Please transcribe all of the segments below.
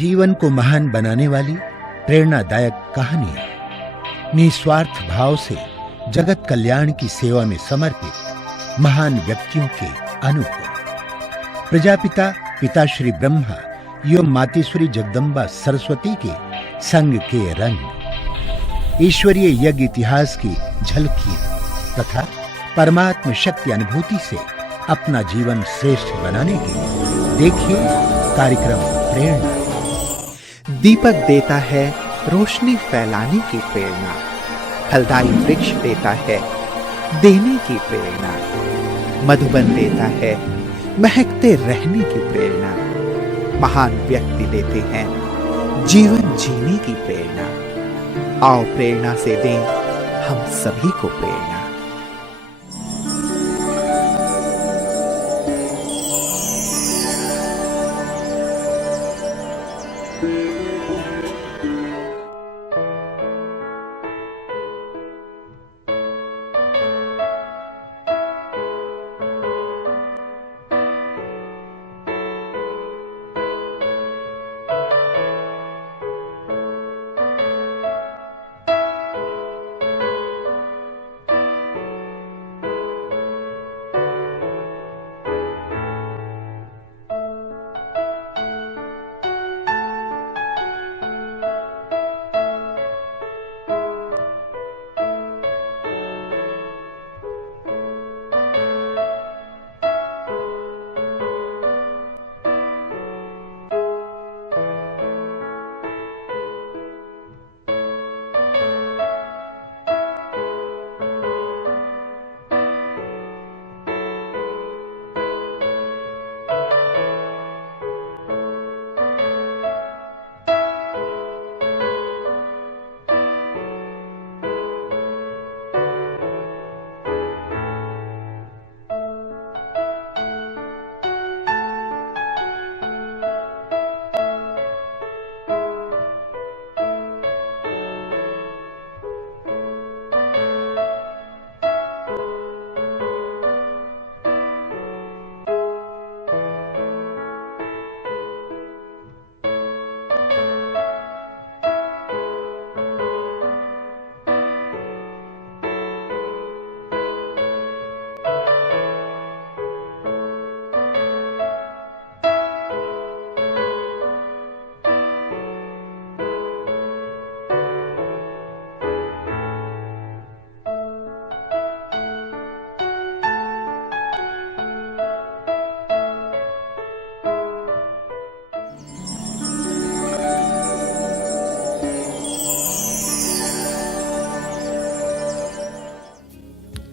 जीवन को महान बनाने वाली प्रेरणादायक कहानियां, निस्वार्थ भाव से जगत कल्याण की सेवा में समर्पित महान व्यक्तियों के अनुभव। प्रजापिता पिताश्री ब्रह्मा एवं मातेश्वरी जगदम्बा सरस्वती के संग के रंग, ईश्वरीय यज्ञ इतिहास की झलकियां तथा परमात्म शक्ति अनुभूति से अपना जीवन श्रेष्ठ बनाने के लिए देखिए कार्यक्रम प्रेरणा। दीपक देता है रोशनी फैलाने की प्रेरणा, फलदायी वृक्ष देता है देने की प्रेरणा, मधुबन देता है महकते रहने की प्रेरणा, महान व्यक्ति देते हैं जीवन जीने की प्रेरणा। आओ प्रेरणा से दें हम सभी को प्रेरणा।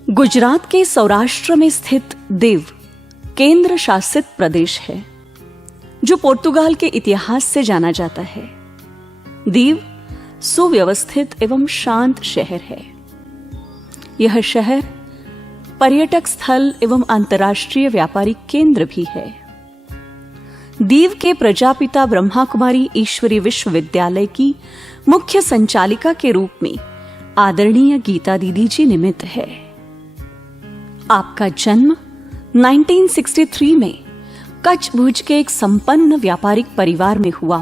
गुजरात के सौराष्ट्र में स्थित दीव केंद्र शासित प्रदेश है जो पुर्तगाल के इतिहास से जाना जाता है। दीव सुव्यवस्थित एवं शांत शहर है। यह शहर पर्यटक स्थल एवं अंतर्राष्ट्रीय व्यापारिक केंद्र भी है। दीव के प्रजापिता ब्रह्मा कुमारी ईश्वरी विश्वविद्यालय की मुख्य संचालिका के रूप में आदरणीय गीता दीदी जी निमित्त है। आपका जन्म 1963 में कच्छ भुज के एक संपन्न व्यापारिक परिवार में हुआ।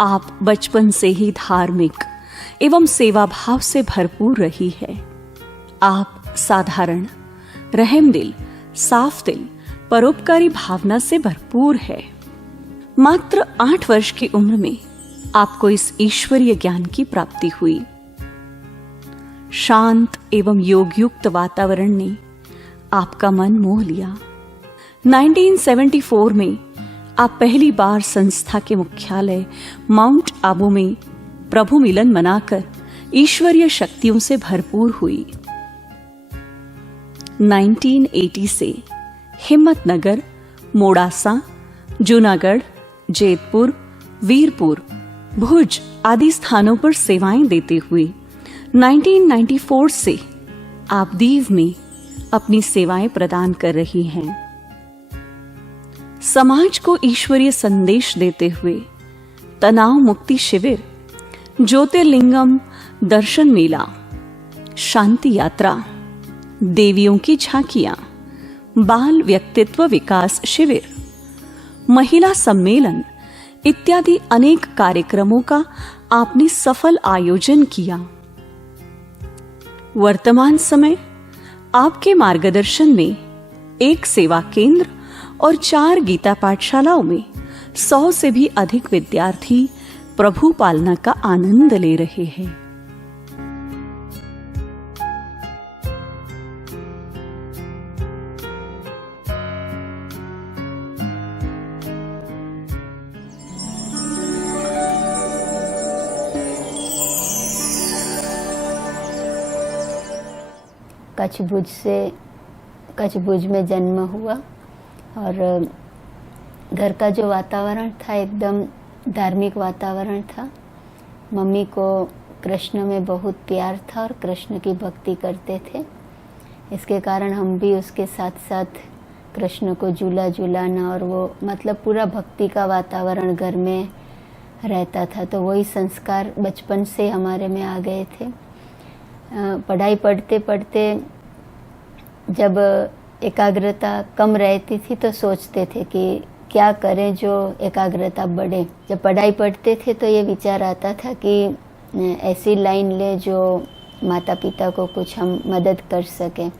आप बचपन से ही धार्मिक एवं सेवा भाव से भरपूर रही है। आप साधारण, रहमदिल, साफ दिल, परोपकारी भावना से भरपूर है। मात्र 8 वर्ष की उम्र में आपको इस ईश्वरीय ज्ञान की प्राप्ति हुई। शांत एवं योगयुक्त वातावरण ने आपका मन मोह लिया। 1974 में आप पहली बार संस्था के मुख्यालय माउंट आबू में प्रभु मिलन मनाकर ईश्वरीय शक्तियों से भरपूर हुई। 1980 से हिम्मतनगर, मोड़ासा, जूनागढ़, जेतपुर, वीरपुर, भुज आदि स्थानों पर सेवाएं देते हुए 1994 से आप दीव में अपनी सेवाएं प्रदान कर रही हैं। समाज को ईश्वरीय संदेश देते हुए तनाव मुक्ति शिविर, ज्योतिर्लिंगम दर्शन मेला, शांति यात्रा, देवियों की झांकियां, बाल व्यक्तित्व विकास शिविर, महिला सम्मेलन इत्यादि अनेक कार्यक्रमों का आपने सफल आयोजन किया। वर्तमान समय आपके मार्गदर्शन में एक सेवा केंद्र और 4 गीता पाठशालाओं में 100 से भी अधिक विद्यार्थी प्रभु पालना का आनंद ले रहे हैं। कच्छ भुज में जन्म हुआ और घर का जो वातावरण था एकदम धार्मिक वातावरण था। मम्मी को कृष्ण में बहुत प्यार था और कृष्ण की भक्ति करते थे। इसके कारण हम भी उसके साथ साथ कृष्ण को झूला झूलाना और वो मतलब पूरा भक्ति का वातावरण घर में रहता था। तो वही संस्कार बचपन से हमारे में आ गए थे। पढ़ाई पढ़ते पढ़ते जब एकाग्रता कम रहती थी तो सोचते थे कि क्या करें जो एकाग्रता बढ़े। जब पढ़ाई पढ़ते थे तो ये विचार आता था कि ऐसी लाइन ले जो माता पिता को कुछ हम मदद कर सकें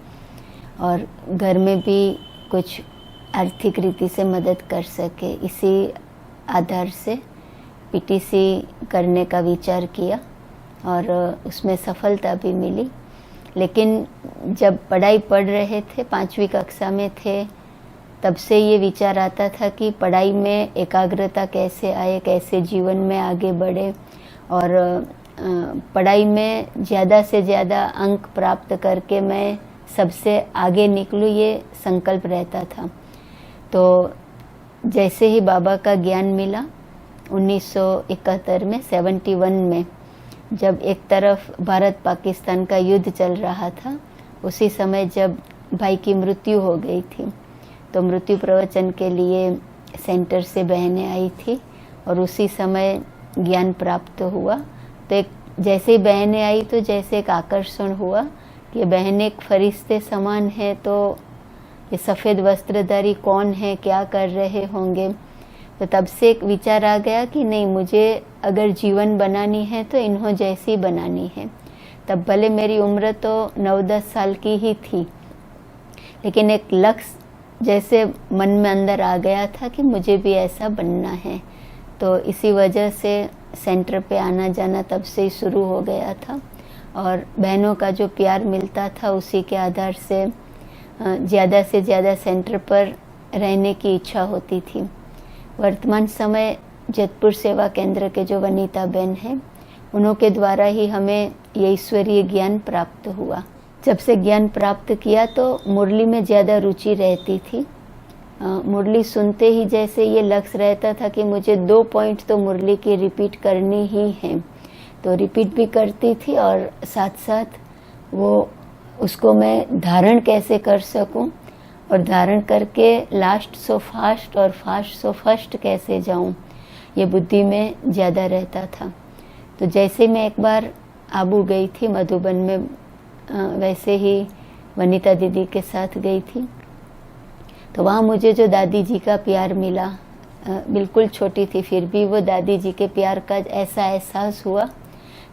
और घर में भी कुछ आर्थिक रीति से मदद कर सके। इसी आधार से पीटीसी करने का विचार किया और उसमें सफलता भी मिली। लेकिन जब पढ़ाई पढ़ रहे थे, 5वीं कक्षा में थे, तब से ये विचार आता था कि पढ़ाई में एकाग्रता कैसे आए, कैसे जीवन में आगे बढ़े और पढ़ाई में ज़्यादा से ज़्यादा अंक प्राप्त करके मैं सबसे आगे निकलूँ, ये संकल्प रहता था। तो जैसे ही बाबा का ज्ञान मिला 1971 में 71 में, जब एक तरफ भारत पाकिस्तान का युद्ध चल रहा था, उसी समय जब भाई की मृत्यु हो गई थी, तो मृत्यु प्रवचन के लिए सेंटर से बहनें आई थी और उसी समय ज्ञान प्राप्त हुआ। तो एक जैसे ही बहनें आई तो जैसे एक आकर्षण हुआ कि बहनें एक फरिश्ते समान है, तो ये सफ़ेद वस्त्रधारी कौन है, क्या कर रहे होंगे। तो तब से एक विचार आ गया कि नहीं, मुझे अगर जीवन बनानी है तो इन्हों जैसी बनानी है। तब भले मेरी उम्र तो 9-10 साल की ही थी, लेकिन एक लक्ष्य जैसे मन में अंदर आ गया था कि मुझे भी ऐसा बनना है। तो इसी वजह से सेंटर पे आना जाना तब से ही शुरू हो गया था और बहनों का जो प्यार मिलता था उसी के आधार से ज़्यादा से ज़्यादा सेंटर पर रहने की इच्छा होती थी। वर्तमान समय जयपुर सेवा केंद्र के जो वनीता बहन हैं, उन्हों के द्वारा ही हमें ये ईश्वरीय ज्ञान प्राप्त हुआ। जब से ज्ञान प्राप्त किया तो मुरली में ज़्यादा रुचि रहती थी। मुरली सुनते ही जैसे ये लक्ष्य रहता था कि मुझे 2 पॉइंट तो मुरली की रिपीट करनी ही है, तो रिपीट भी करती थी और साथ साथ वो उसको मैं धारण कैसे कर सकूं और धारण करके लास्ट सो फास्ट और फास्ट सो फर्स्ट कैसे जाऊं, ये बुद्धि में ज़्यादा रहता था। तो जैसे मैं एक बार आबू गई थी मधुबन में, वैसे ही वनीता दीदी के साथ गई थी, तो वहाँ मुझे जो दादी जी का प्यार मिला, बिल्कुल छोटी थी फिर भी वो दादी जी के प्यार का ऐसा एहसास हुआ,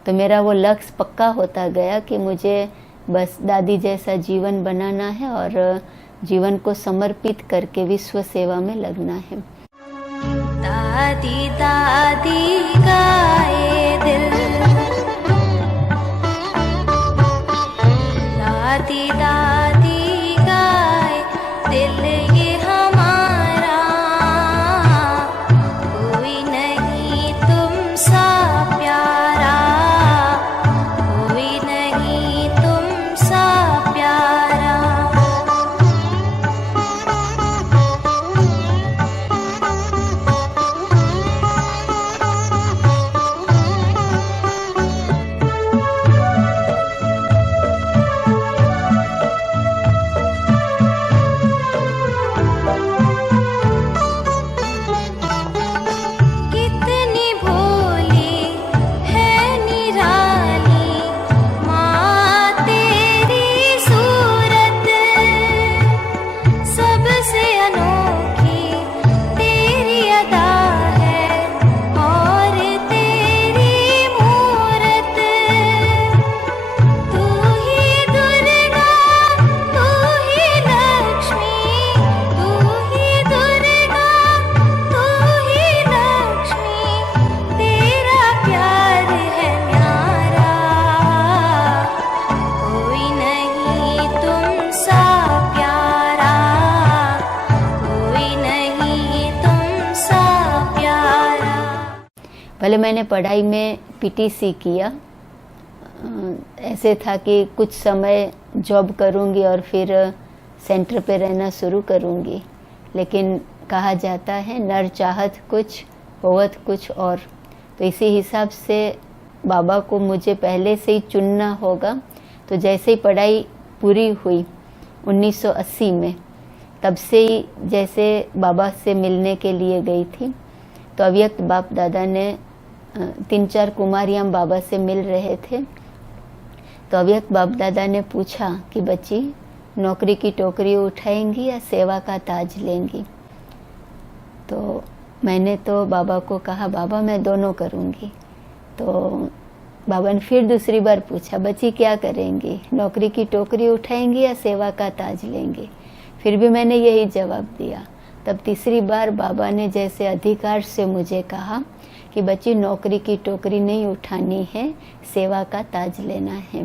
तो मेरा वो लक्ष्य पक्का होता गया कि मुझे बस दादी जैसा जीवन बनाना है और जीवन को समर्पित करके विश्व सेवा में लगना है। दादी दादी गाए दिल, दादी दादी गाए दिल, ये हमारा कोई नहीं तुम सा प्यारा, कोई नहीं तुम सा प्यारा। पहले मैंने पढ़ाई में पीटीसी किया। ऐसे था कि कुछ समय जॉब करूंगी और फिर सेंटर पे रहना शुरू करूंगी, लेकिन कहा जाता है नर चाहत कुछ होवत कुछ और। तो इसी हिसाब से बाबा को मुझे पहले से ही चुनना होगा। तो जैसे ही पढ़ाई पूरी हुई 1980 में, तब से ही जैसे बाबा से मिलने के लिए गई थी, तो अव्यक्त बाप दादा ने 3-4 कुमारियाँ बाबा से मिल रहे थे। तो अव्यक्त बाप दादा ने पूछा कि बच्ची नौकरी की टोकरी उठाएंगी या सेवा का ताज लेंगी। तो मैंने तो बाबा को कहा बाबा मैं दोनों करूँगी। तो बाबा ने फिर दूसरी बार पूछा बच्ची क्या करेंगी, नौकरी की टोकरी उठाएंगी या सेवा का ताज लेंगी। फिर भी मैंने यही जवाब दिया। तब तीसरी बार बाबा ने जैसे अधिकार से मुझे कहा कि बच्ची नौकरी की टोकरी नहीं उठानी है, सेवा का ताज लेना है।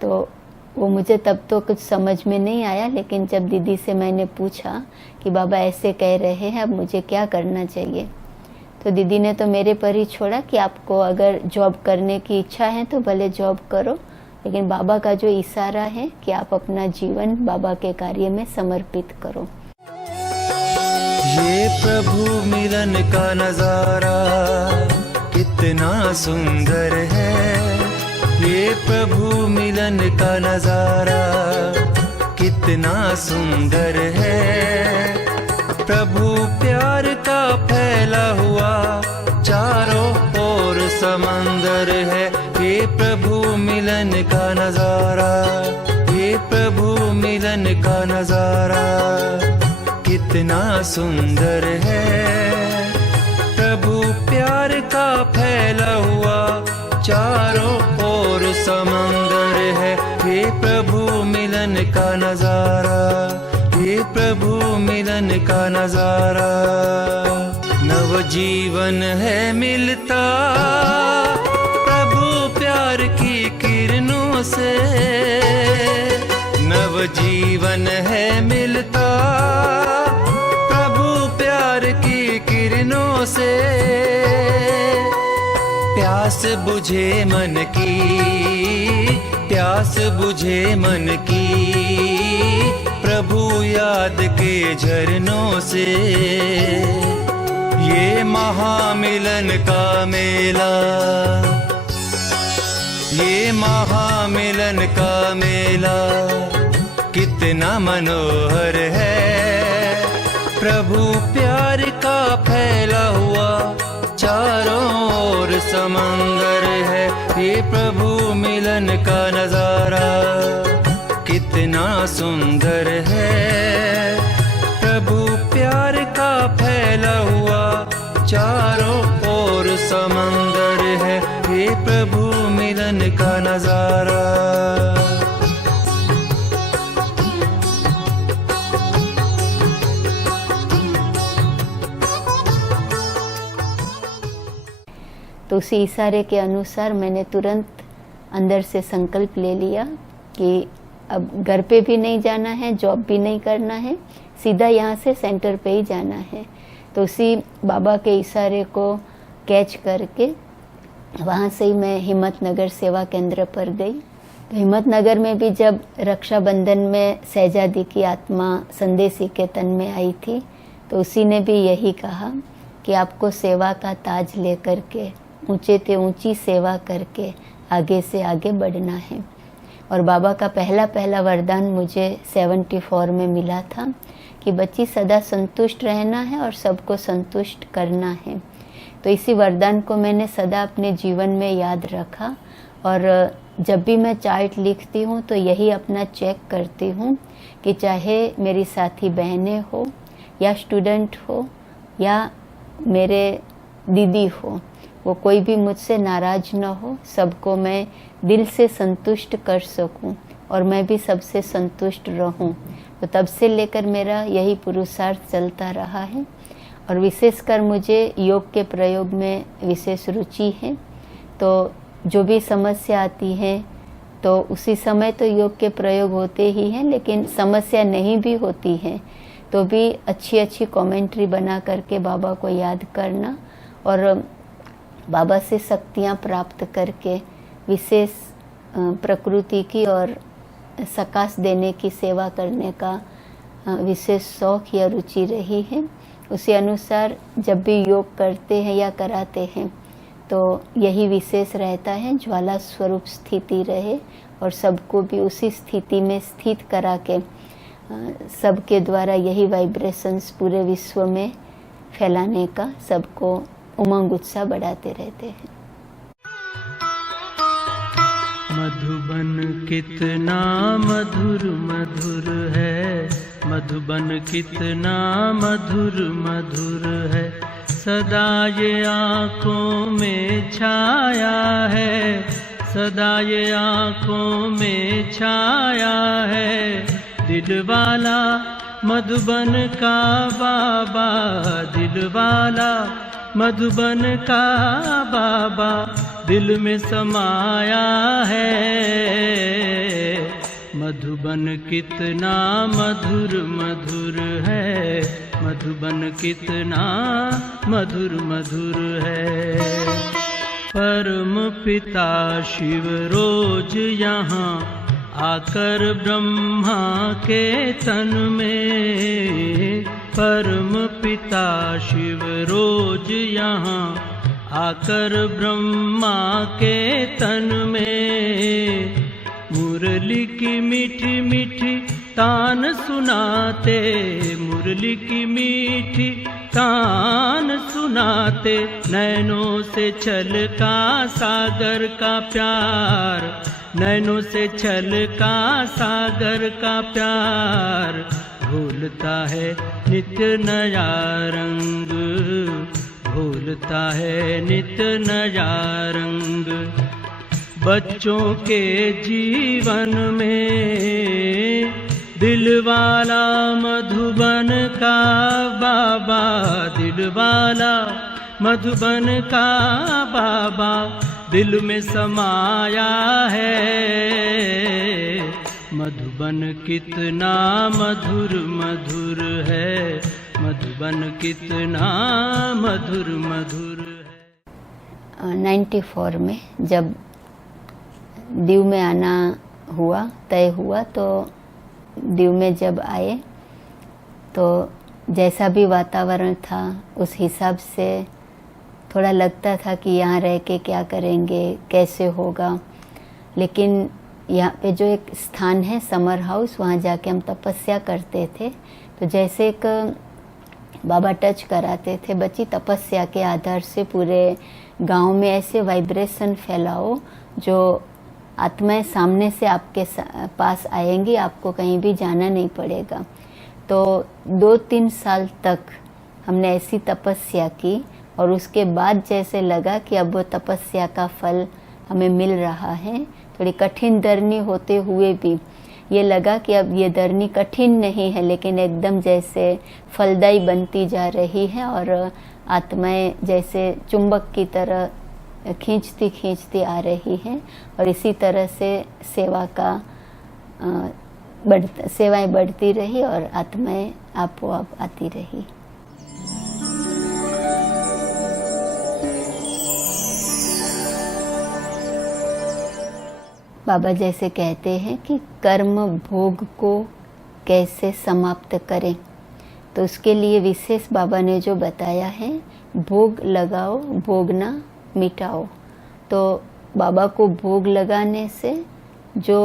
तो वो मुझे तब तो कुछ समझ में नहीं आया, लेकिन जब दीदी से मैंने पूछा कि बाबा ऐसे कह रहे हैं, अब मुझे क्या करना चाहिए, तो दीदी ने तो मेरे पर ही छोड़ा कि आपको अगर जॉब करने की इच्छा है तो भले जॉब करो, लेकिन बाबा का जो इशारा है कि आप अपना जीवन बाबा के कार्य में समर्पित करो। ये प्रभु मिलन का नजारा कितना सुंदर है, ये प्रभु मिलन का नजारा कितना सुंदर है। प्रभु प्यार का फैला हुआ चारों ओर समंदर है, ये प्रभु मिलन का नजारा, ये प्रभु मिलन का नजारा कितना सुंदर है। प्रभु प्यार का फैला हुआ चारों ओर समंदर है, ये प्रभु मिलन का नजारा, ये प्रभु मिलन का नजारा। नव जीवन है मिलता प्रभु प्यार की किरणों से, नव जीवन है मिलता प्रभु प्यार की किरणों से। प्यास बुझे मन की, प्यास बुझे मन की प्रभु याद के झरनों से। ये महामिलन का मेला, ये महामिलन का मेला कितना मनोहर है। प्रभु प्यार का फैला हुआ चारों ओर समंदर है, ये प्रभु मिलन का नजारा कितना सुंदर है। प्रभु प्यार का फैला हुआ चारों ओर समंदर है, ये प्रभु मिलन का नजारा। तो उसी इशारे के अनुसार मैंने तुरंत अंदर से संकल्प ले लिया कि अब घर पे भी नहीं जाना है, जॉब भी नहीं करना है, सीधा यहाँ से सेंटर पे ही जाना है। तो उसी बाबा के इशारे को कैच करके वहाँ से ही मैं हिम्मतनगर सेवा केंद्र पर गई। तो हिम्मतनगर में भी जब रक्षाबंधन में शहजादी की आत्मा संदेशी के तन में आई थी, तो उसी ने भी यही कहा कि आपको सेवा का ताज लेकर के ऊंचे से ऊंची सेवा करके आगे से आगे बढ़ना है। और बाबा का पहला वरदान मुझे 74 में मिला था कि बच्ची सदा संतुष्ट रहना है और सबको संतुष्ट करना है। तो इसी वरदान को मैंने सदा अपने जीवन में याद रखा, और जब भी मैं चार्ट लिखती हूँ तो यही अपना चेक करती हूँ कि चाहे मेरी साथी बहनें हो या स्टूडेंट हो या मेरे दीदी हो, वो कोई भी मुझसे नाराज न हो, सबको मैं दिल से संतुष्ट कर सकूं और मैं भी सबसे संतुष्ट रहूं। तो तब से लेकर मेरा यही पुरुषार्थ चलता रहा है। और विशेषकर मुझे योग के प्रयोग में विशेष रुचि है। तो जो भी समस्या आती है तो उसी समय तो योग के प्रयोग होते ही हैं, लेकिन समस्या नहीं भी होती है तो भी अच्छी अच्छी कमेंट्री बना करके बाबा को याद करना और बाबा से शक्तियाँ प्राप्त करके विशेष प्रकृति की और सकाश देने की सेवा करने का विशेष शौक या रुचि रही है। उसी अनुसार जब भी योग करते हैं या कराते हैं तो यही विशेष रहता है, ज्वाला स्वरूप स्थिति रहे और सबको भी उसी स्थिति में स्थित करा के सबके द्वारा यही वाइब्रेशंस पूरे विश्व में फैलाने का सबको उमंग उत्साह बढ़ाते रहते हैं। मधुबन कितना मधुर मधुर है, मधुबन कितना मधुर मधुर है, सदा ये आँखों में छाया है, सदा ये आँखों में छाया है, दिल वाला मधुबन का बाबा, दिल वाला मधुबन का बाबा दिल में समाया है। मधुबन कितना मधुर मधुर है, मधुबन कितना मधुर मधुर है। परम पिता शिव रोज यहाँ आकर ब्रह्मा के तन में, परम पिता शिव रोज यहाँ आकर ब्रह्मा के तन में, मुरली की मीठी मीठी तान सुनाते, मुरली की मीठी तान सुनाते, नैनों से छलका सागर का प्यार, नैनों से छलका सागर का प्यार, भूलता है नित्य नया रंग, भूलता है नित्य नया रंग। बच्चों के जीवन में दिलवाला मधुबन का बाबा, दिलवाला मधुबन का बाबा दिल में समाया है। मधुबन कितना मधुर मधुर है, मधुबन कितना मधुर मधुर है। 94 में जब दीव में आना हुआ, तय हुआ, तो दीव में जब आए तो जैसा भी वातावरण था उस हिसाब से थोड़ा लगता था कि यहाँ रह के क्या करेंगे, कैसे होगा। लेकिन यहाँ पे जो एक स्थान है समर हाउस, वहाँ जाके हम तपस्या करते थे। तो जैसे एक बाबा टच कराते थे, बच्ची तपस्या के आधार से पूरे गांव में ऐसे वाइब्रेशन फैलाओ जो आत्माएं सामने से आपके पास आएंगी, आपको कहीं भी जाना नहीं पड़ेगा। तो 2-3 साल तक हमने ऐसी तपस्या की और उसके बाद जैसे लगा कि अब वो तपस्या का फल हमें मिल रहा है। थोड़ी कठिन दरनी होते हुए भी ये लगा कि अब ये दरनी कठिन नहीं है, लेकिन एकदम जैसे फलदायी बनती जा रही है और आत्माएं जैसे चुंबक की तरह खींचती खींचती आ रही हैं। और इसी तरह से सेवाएं बढ़ती रही और आत्माएं आपो आप आती रही। बाबा जैसे कहते हैं कि कर्म भोग को कैसे समाप्त करें, तो उसके लिए विशेष बाबा ने जो बताया है, भोग लगाओ भोग ना मिटाओ। तो बाबा को भोग लगाने से जो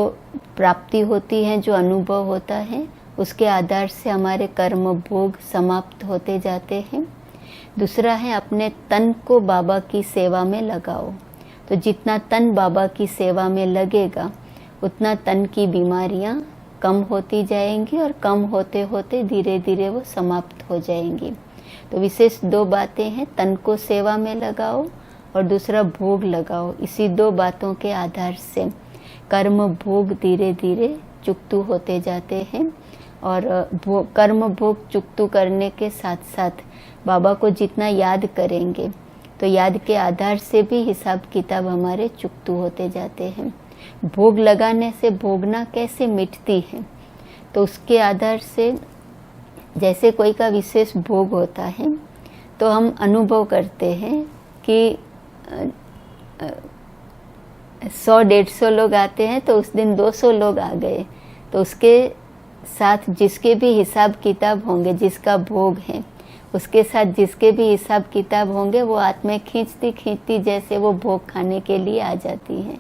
प्राप्ति होती है, जो अनुभव होता है, उसके आधार से हमारे कर्म भोग समाप्त होते जाते हैं। दूसरा है अपने तन को बाबा की सेवा में लगाओ। तो जितना तन बाबा की सेवा में लगेगा उतना तन की बीमारियां कम होती जाएंगी और कम होते होते धीरे धीरे वो समाप्त हो जाएंगी। तो विशेष 2 बातें हैं, तन को सेवा में लगाओ और दूसरा भोग लगाओ। इसी 2 बातों के आधार से कर्म भोग धीरे धीरे चुकतू होते जाते हैं। और कर्म भोग चुकतू करने के साथ साथ बाबा को जितना याद करेंगे तो याद के आधार से भी हिसाब किताब हमारे चुकतू होते जाते हैं। भोग लगाने से भोगना कैसे मिटती है, तो उसके आधार से जैसे कोई का विशेष भोग होता है तो हम अनुभव करते हैं कि 100-150 लोग आते हैं तो उस दिन 200 लोग आ गए, तो उसके साथ जिसके भी हिसाब किताब होंगे, जिसका भोग है उसके साथ जिसके भी हिसाब किताब होंगे, वो आत्माएं खींचती खींचती जैसे वो भोग खाने के लिए आ जाती हैं।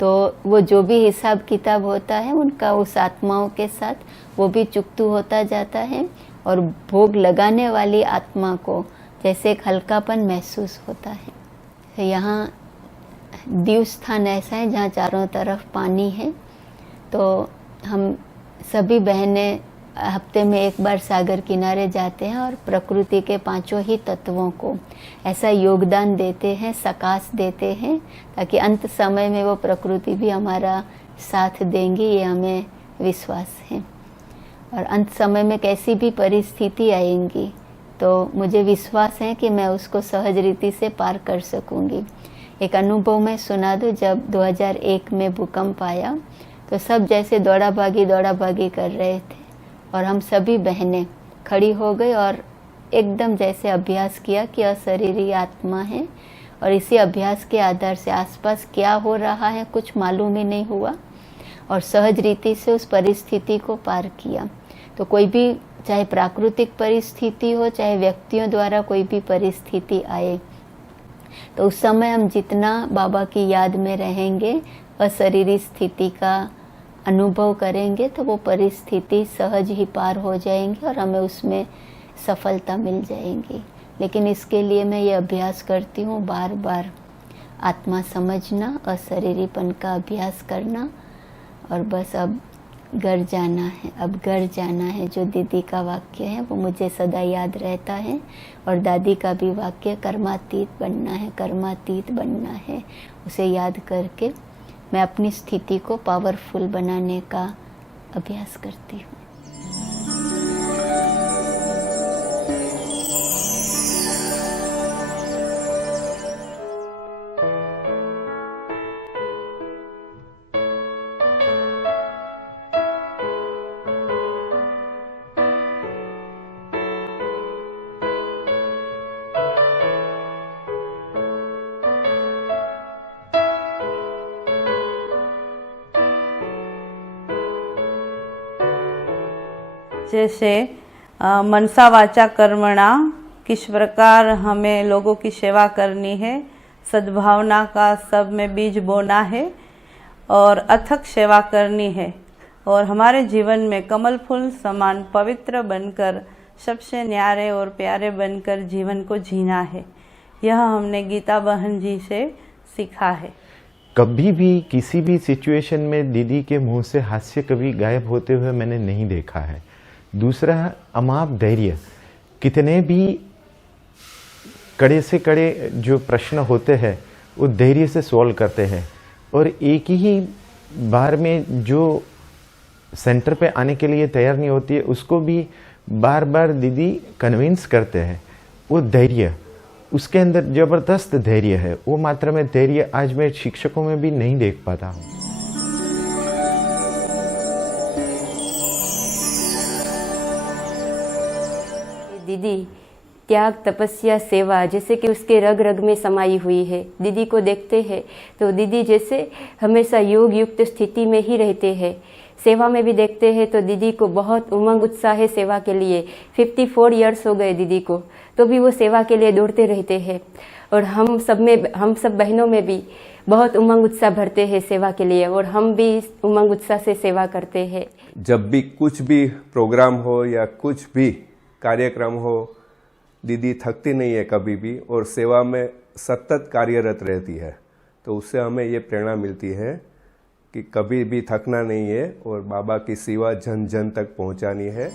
तो वो जो भी हिसाब किताब होता है उनका उस आत्माओं के साथ वो भी चुकतू होता जाता है, और भोग लगाने वाली आत्मा को जैसे एक हल्कापन महसूस होता है। तो यहाँ दीव स्थान ऐसा है जहाँ चारों तरफ पानी है, तो हम सभी बहनें हफ्ते में एक बार सागर किनारे जाते हैं और प्रकृति के 5 ही तत्वों को ऐसा योगदान देते हैं, सकाश देते हैं, ताकि अंत समय में वो प्रकृति भी हमारा साथ देंगी, ये हमें विश्वास है। और अंत समय में कैसी भी परिस्थिति आएंगी तो मुझे विश्वास है कि मैं उसको सहज रीति से पार कर सकूंगी। एक अनुभव मैं सुना दूं, जब 2001 में भूकंप आया तो सब जैसे दौड़ा भागी कर रहे थे, और हम सभी बहनें खड़ी हो गई और एकदम जैसे अभ्यास किया कि अशरीरी आत्मा है, और इसी अभ्यास के आधार से आसपास क्या हो रहा है कुछ मालूम ही नहीं हुआ, और सहज रीति से उस परिस्थिति को पार किया। तो कोई भी, चाहे प्राकृतिक परिस्थिति हो, चाहे व्यक्तियों द्वारा कोई भी परिस्थिति आए, तो उस समय हम जितना बाबा की याद में रहेंगे, अशरीरी स्थिति का अनुभव करेंगे, तो वो परिस्थिति सहज ही पार हो जाएंगी और हमें उसमें सफलता मिल जाएगी। लेकिन इसके लिए मैं ये अभ्यास करती हूँ, बार बार आत्मा समझना, अशरीरीपन का अभ्यास करना, और बस अब घर जाना है, अब घर जाना है। जो दीदी का वाक्य है वो मुझे सदा याद रहता है, और दादी का भी वाक्य कर्मातीत बनना है, कर्मातीत बनना है, उसे याद करके मैं अपनी स्थिति को पावरफुल बनाने का अभ्यास करती हूँ। जैसे मनसा वाचा कर्मणा, किस प्रकार हमें लोगों की सेवा करनी है, सद्भावना का सब में बीज बोना है और अथक सेवा करनी है, और हमारे जीवन में कमल फूल समान पवित्र बनकर सबसे न्यारे और प्यारे बनकर जीवन को जीना है। यह हमने गीता बहन जी से सीखा है। कभी भी किसी भी सिचुएशन में दीदी के मुंह से हास्य कभी गायब होते हुए मैंने नहीं देखा है। दूसरा, अमाप धैर्य, कितने भी कड़े से कड़े जो प्रश्न होते हैं वो धैर्य से सॉल्व करते हैं, और एक ही बार में जो सेंटर पे आने के लिए तैयार नहीं होती है उसको भी बार बार दीदी कन्विंस करते हैं। वो धैर्य, उसके अंदर जबरदस्त धैर्य है, वो मात्रा में धैर्य आज मैं शिक्षकों में भी नहीं देख पाता हूँ। दीदी त्याग, तपस्या, सेवा जैसे कि उसके रग रग में समाई हुई है। दीदी को देखते हैं तो दीदी जैसे हमेशा योग युक्त स्थिति में ही रहते हैं। सेवा में भी देखते हैं तो दीदी को बहुत उमंग उत्साह है सेवा के लिए। 54 इयर्स हो गए दीदी को, तो भी वो सेवा के लिए दौड़ते रहते हैं, और हम सब बहनों में भी बहुत उमंग उत्साह भरते हैं सेवा के लिए, और हम भी उमंग उत्साह से सेवा करते हैं। जब भी कुछ भी प्रोग्राम हो या कुछ भी कार्यक्रम हो, दीदी थकती नहीं है कभी भी, और सेवा में सतत कार्यरत रहती है। तो उससे हमें ये प्रेरणा मिलती है कि कभी भी थकना नहीं है और बाबा की सेवा जन जन तक पहुंचानी है।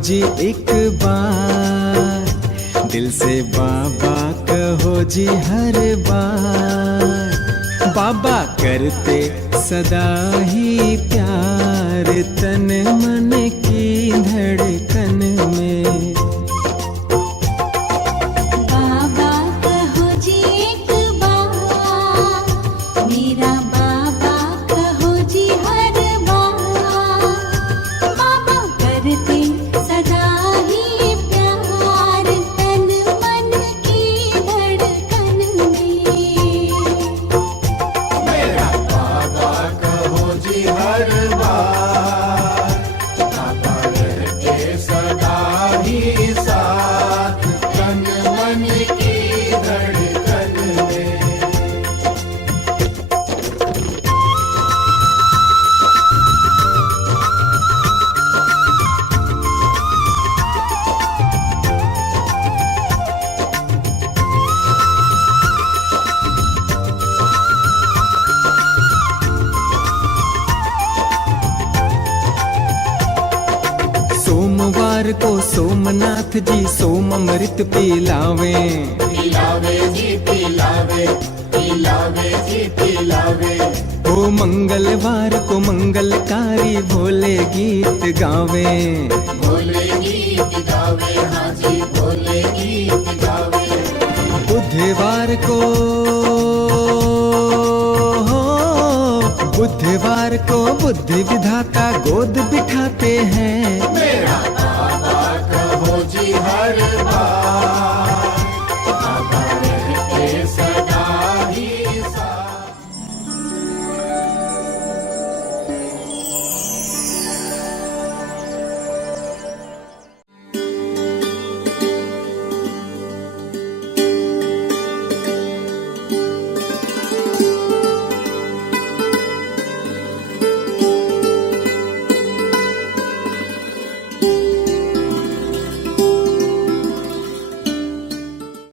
जी एक बार दिल से बाबा कहो जी हर बार, बाबा करते सदा ही प्यार तन मन की धड़कन में। बुधवार को सोमनाथ जी सोम अमृत पिलावे, पिलावे जी पिलावे, पिलावे जी पिलावे। ओ मंगलवार को मंगलकारी भोले गीत गावे, भोले गीत गावे, हाँ जी भोले गीत गावे। बुधवार को बुधवार को बुद्धि विधाता गोद बिठाते हैं, मेरा बाबा कहो जी हर बार।